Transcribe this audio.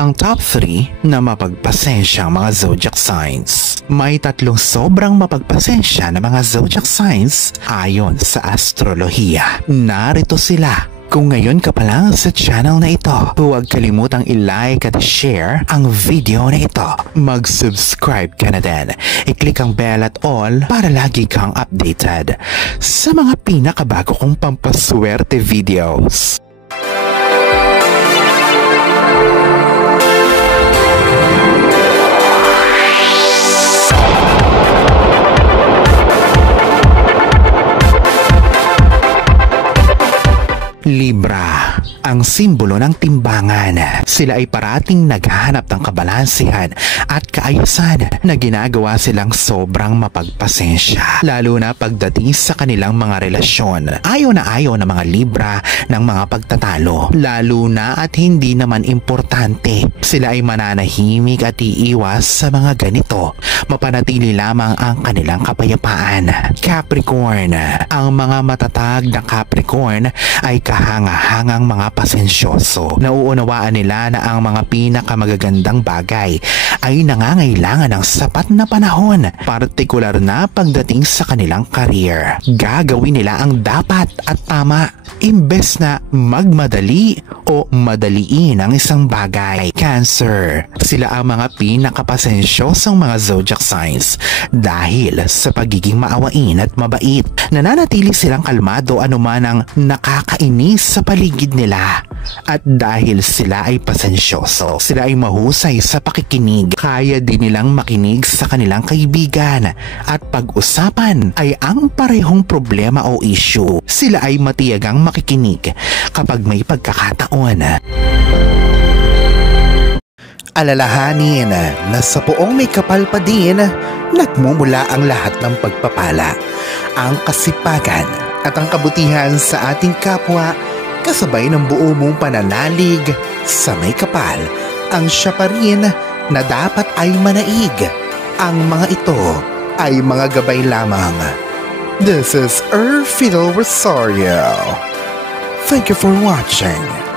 Ang top 3 na mapagpasensyang mga zodiac signs. May 3 sobrang mapagpasensya na mga zodiac signs ayon sa astrolohiya. Narito sila. Kung ngayon ka pa lang sa channel na ito, huwag kalimutang i-like at share ang video na ito. Mag-subscribe ka na din. I-click ang bell at all para lagi kang updated sa mga pinakabago kong pampaswerte videos. Libra, ang simbolo ng timbangan. Sila ay parating naghahanap ng kabalansihan at kaayusan na ginagawa silang sobrang mapagpasensya. Lalo na pagdating sa kanilang mga relasyon. Ayaw na mga Libra ng mga pagtatalo. Lalo na at hindi naman importante. Sila ay mananahimik at iiwas sa mga ganito. Mapanatili lamang ang kanilang kapayapaan. Capricorn, ang mga matatag na Capricorn ay kahanga-hangang mga pasensyoso. Nauunawaan nila na ang mga pinakamagagandang bagay ay nangangailangan ng sapat na panahon, partikular na pagdating sa kanilang career. Gagawin nila ang dapat at tama, imbes na magmadali o madaliin ang isang bagay. Cancer, sila ang mga pinakapasensyosong mga zodiac signs dahil sa pagiging maawain at mabait. Nananatili silang kalmado anuman ang nakakainis sa paligid nila. At dahil sila ay pasensyoso, sila ay mahusay sa pakikinig. Kaya din nilang makinig sa kanilang kaibigan at pag-usapan ay ang parehong problema o issue. Sila ay matiyagang makikinig kapag may pagkakataon. Alalahanin na sa poong may kapal pa din, nagmumula ang lahat ng pagpapala, ang kasipagan at ang kabutihan sa ating kapwa, kasabay ng buo mong pananalig sa may kapal. Ang siya pa rin na dapat ay manaig. Ang mga ito ay mga gabay lamang. This is Fiddle Rosario. Thank you for watching.